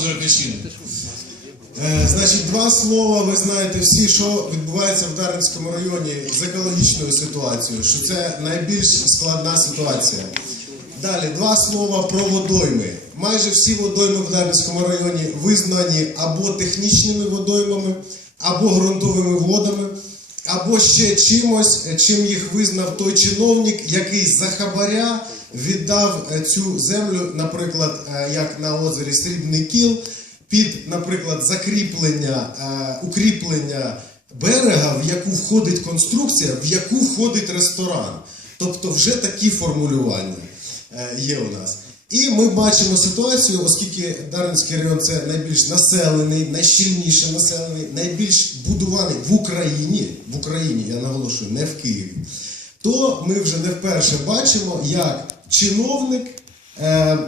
озера Качина. Е, Значить, два слова. Ви знаєте всі, що відбувається в Дарницькому районі з екологічною ситуацією, що це найбільш складна ситуація. Далі, два слова про водойми. Майже всі водойми в Дарницькому районі визнані або технічними водоймами, або ґрунтовими водами, або ще чимось, чим їх визнав той чиновник, який за хабаря віддав е, цю землю, наприклад, е, як на озері Срібний Кіл, під, наприклад, закріплення, е, укріплення берега, в яку входить конструкція, в яку входить ресторан. Тобто вже такі формулювання є у нас. І ми бачимо ситуацію, оскільки Дарницький район це найбільш населений, найщільніше населений, найбільш будуваний в Україні, в Україні, я наголошую, не в Києві, то ми вже не вперше бачимо, як чиновник е, е,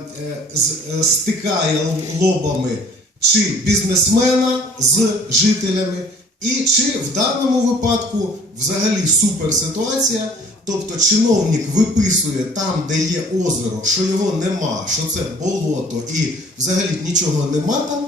е, стикає лобами чи бізнесмена з жителями, і чи в даному випадку взагалі суперситуація. Тобто чиновник виписує там, де є озеро, що його нема, що це болото і взагалі нічого нема там.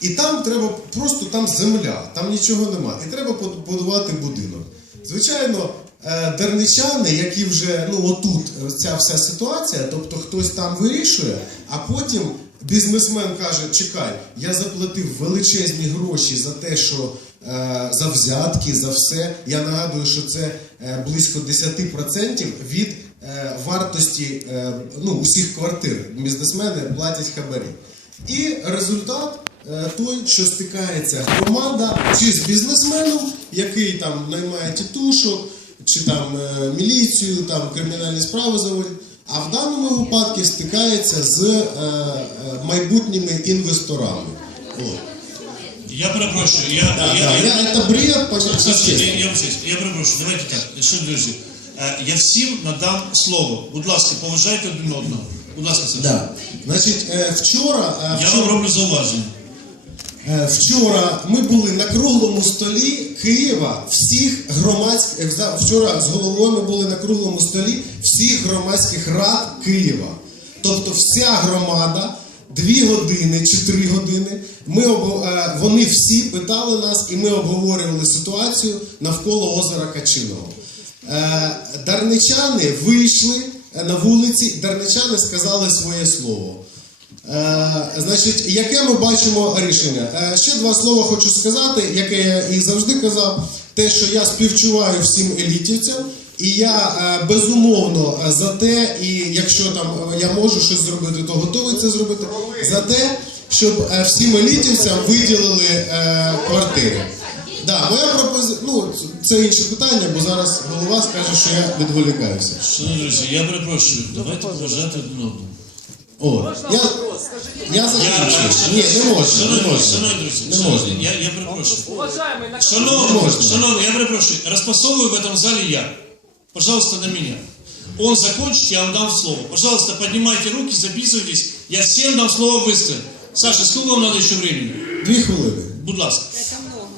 І там треба просто там земля, там нічого нема. І треба под- будувати будинок. Звичайно, е, дарничани, які вже ну отут е, ця вся ситуація, тобто хтось там вирішує, а потім бізнесмен каже: чекай, я заплатив величезні гроші за те, що е, за взятки, за все. Я нагадую, що це е, близько 10% від е, вартості е, ну, усіх квартир. Бізнесмени платять хабарі. І результат е, той, що стикається громада чи з бізнесменом, який там наймає тітушок, чи там е, міліцію, там кримінальні справи заводять. А в даному випадку стикається з е, е, майбутніми інвесторами. От. Я перепрошую, я, Да, я, да, я, я, це бред, я, я, я перепрошую, давайте так. Що, друзі, я всім надам слово. Будь ласка, поважайте один одного. Будь ласка, Саша. Да. Значить, вчора, е, Я вам роблю зауваження. Е, Вчора ми були на круглому столі Києва всіх громадських за- вчора з головою ми були на круглому столі всіх громадських рад Києва. Тобто вся громада, дві години чи три години. Ми обо- е, вони всі питали нас, і ми обговорювали ситуацію навколо озера Качиного. Е, Дарничани вийшли е, на вулиці, дарничани сказали своє слово. Е, значить, яке ми бачимо рішення? Е, ще два слова хочу сказати, яке я і завжди казав, те, що я співчуваю всім елітівцям, і я е, безумовно за те, і якщо там я можу щось зробити, то готовий це зробити. За те, щоб всім елітівцям виділили квартири. Да, моя пропозиція, ну це інше питання, бо зараз голова скаже, що я відволікаюся. Шановні друзі, я перепрошую, давайте поважати одного. О, я, я Я, закінчую. Ні, не можна, не шановні, можна. шановні друзі, Не шановні, можна. я, я перепрошую. Уважаемый, на Шановні, Можна. шановні, я перепрошую, распасовываю в этом зале я. Пожалуйста, на меня. Он закончит, я вам дам слово. Пожалуйста, поднимайте руки, записывайтесь. Я всем дам слово высказать. Саша, сколько вам надо еще времени? Дві хвилини. Будь ласка.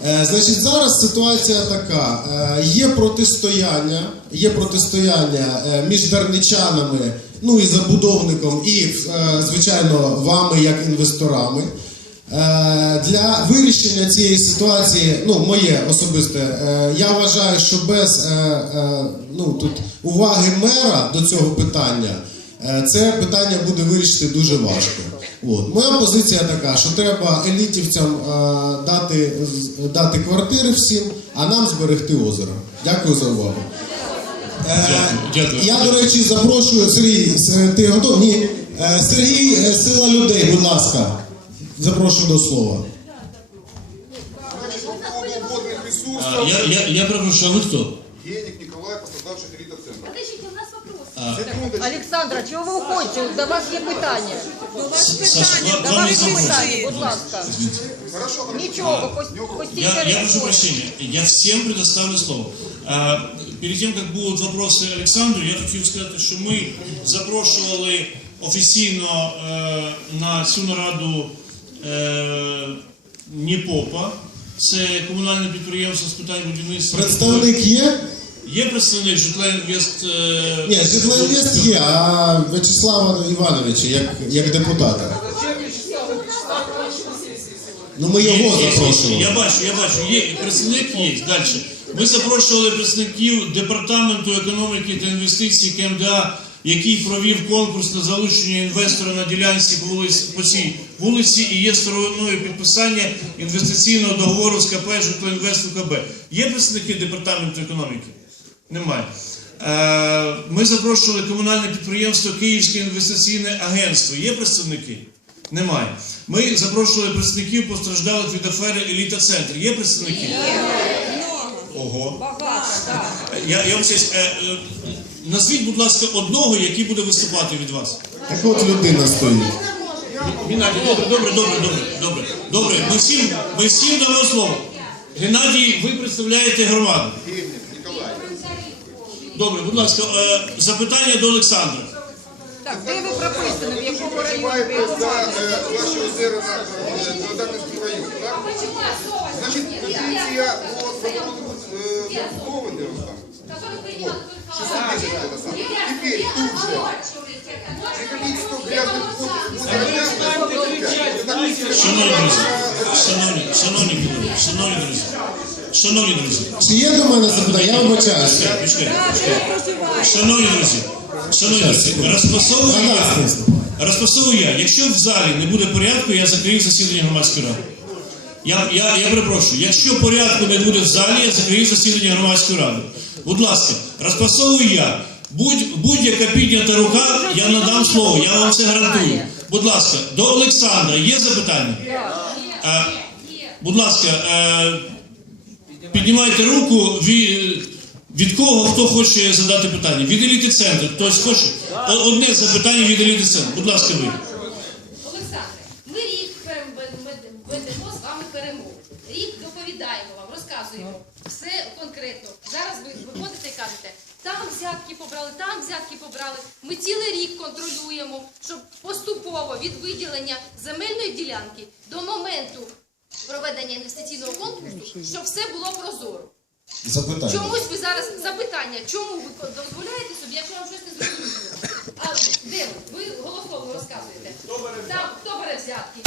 Е, Значить, зараз ситуація така: Е, є протистояння, є протистояння е, між дарничанами, ну і забудовником, і е, звичайно вами як інвесторами. Е, Для вирішення цієї ситуації, ну моє особисте, е, я вважаю, що без ну тут уваги мера до цього питання. Це питання буде вирішити дуже важко. От. Моя позиція така, що треба елітівцям дати, дати квартири всім, а нам зберегти озеро. Дякую за увагу. Е, Дякую, дякую. Я, до речі, запрошую Сергій, С- ти готов? Ні. Е, Сергій, е, сила людей, будь ласка. Запрошую до слова. По поводу водных А, ресурсов. я, я, я перепрошую, а вы кто? Геник Николай, пострадавший элита-центр. Подождите, у нас вопрос. Секундочку. Олександра, чого ви уходите? До вас є питання. Саша, вам, До вам не вас є запрос. питання, будь ласка. Хорошо, хорошо. Нічого, пусть- пустіть Я, я прошу переговоры. прощения, я всем предоставлю слово. А, перед тем, как будут вопросы Олександру, я хотів сказати, що ми запрошували офіційно е, на цю нараду е, НІПОПа, це комунальне підприємство з питань будівництва. Представник є? Є представник Житлоінвест. Е, Ні, Житлоінвест є, а В'ячеслава Івановича як, як депутата. Ну ми його Є, є, запрошували. Я бачу, я бачу, є представник є далі. Ми запрошували представників департаменту економіки та інвестицій КМДА, який провів конкурс на залучення інвестора на ділянці по цій вулиці і є стороною підписання інвестиційного договору з КП «Житлоінвест УКБ». Є представники департаменту економіки? Немає. Е, Ми запрошували комунальне підприємство Київське інвестиційне агентство. Є представники? Немає. Ми запрошували представників постраждалих від афери Еліта Центр. Є представники? Ого. Багато, так. Я, я вам щось, е, е, назвіть, будь ласка, одного, який буде виступати від вас. Так от людина стоїть. Геннадій, добре, добре, добре, добре, добре. Добре, ми всім, ми всім дамо слово. Геннадій, ви представляєте громаду. Добре, будь ласка, е, запитання до Олександра. Так, де ви прописані, в якому районі Проживает ви просто громади? э, ваши озера на, э, на Дарницком районе, так? Значит, петиция о свободу э, забудовы там. 610 это самое. Теперь тут же приходить 100 грязных подписей. Шановні друзі, шановні, шановні колеги, шановні друзі, шановні друзі, Чи є до мене запитання? Я вибачаюся. Чекайте, почекайте. Шановні друзі, шановні розпасовую я. Розпасовую я. Якщо в залі не буде порядку, я закрию засідання громадської ради. Я, я, я перепрошую, якщо порядку не буде в залі, я закрию засідання громадської ради. Будь ласка, розпасовую я. Будь, будь-яка піднята рука, я надам слово, я вам це гарантую. Будь ласка, до Олександра є запитання? Е, будь ласка, е, піднімайте руку. Від, кого хто хоче задати питання? Від еліти центру. Хтось хоче? Одне запитання від еліти центру. Будь ласка, ви. Олександре, ми рік ведемо з вами перемогу. Рік доповідаємо вам, розказуємо все конкретно. Зараз ви виходите і кажете, там взятки побрали, там взятки побрали. Ми цілий рік контролюємо, щоб поступово від виділення земельної ділянки до моменту проведення інвестиційного конкурсу, щоб все було прозоро. Запитання. Чомусь ви зараз запитання, чому ви дозволяєте собі, якщо вам щось не зрозуміло? А де ви? Ви голословно розказуєте. Там хто бере взятки?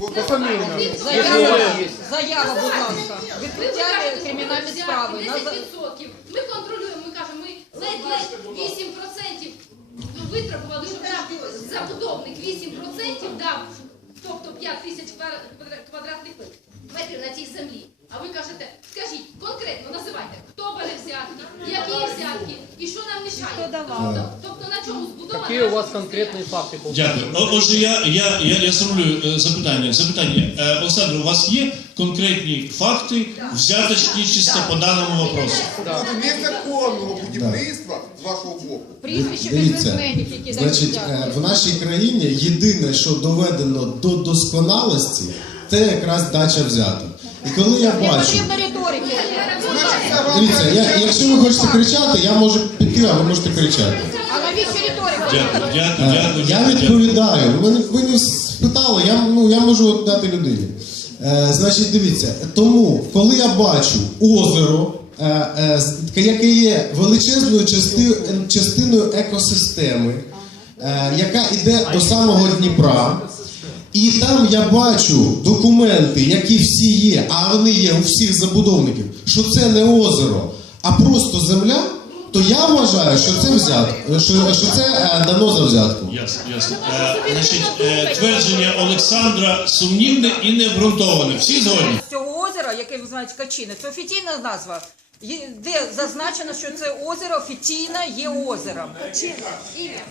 Заява, заява, будь ласка. Ви Відкриття кримінальної взятки, справи. 10%. Ми контролюємо, ми кажемо, ми ледь-ледь 8% витребували, щоб нам забудовник 8% дав, тобто 5 тисяч квадратних метрів на цій землі. А ви кажете, скажіть конкретно, називайте, хто бере взятки, які взятки і що нам мішає. Хто давав? Тобто, тобто на чому збудована Какие у вас наша конкретные факты? Дякую. Отже, я, я, я, я сформулюю е, запитання. Запитання. Е, Олександр, у вас є конкретні факти, взяточні чисто по даному вопросу? Незаконного будівництва з вашого боку. Прізвище Дивіться, бізнесменів, які дають значить, взятки. е, в нашій країні єдине, що доведено до досконалості, це якраз дача взята. І коли я бачу, потрібно риторики. Дивіться, я, якщо ви хочете кричати, я можу піти, а ви можете кричати. А навіщо риторика? Дякую, дякую, Е, дякую. Я відповідаю. Ви не спитали, я, ну, я можу от дати людині. Е, значить, дивіться, тому, коли я бачу озеро, е, е, з- яке є величезною части, частиною екосистеми, е, яка йде до самого Дніпра, і там я бачу документи, які всі є, а вони є у всіх забудовників, що це не озеро, а просто земля, то я вважаю, що це взятка, що, що це е, дано за взятку. Ясно, ясно. Е, значить, е, твердження Олександра сумнівне і необґрунтоване. Всі згодні? Цього озера, яке ви знаєте Качини, це офіційна назва. Є- Де зазначено, що це озеро офіційно є озером.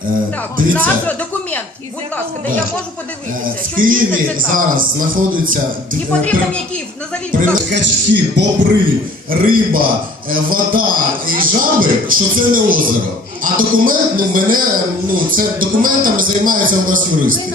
Е, Так, дивіться. назва, документ, будь ласка, де я можу Е, подивитися. В що дійсно Києві це так. зараз знаходиться Не д- потрібно при- м'яків, назовіть, будь ласка. бобри, риба, е, вода і жаби, що це не озеро. А документ, ну мене, ну це документами займаються у нас юристи.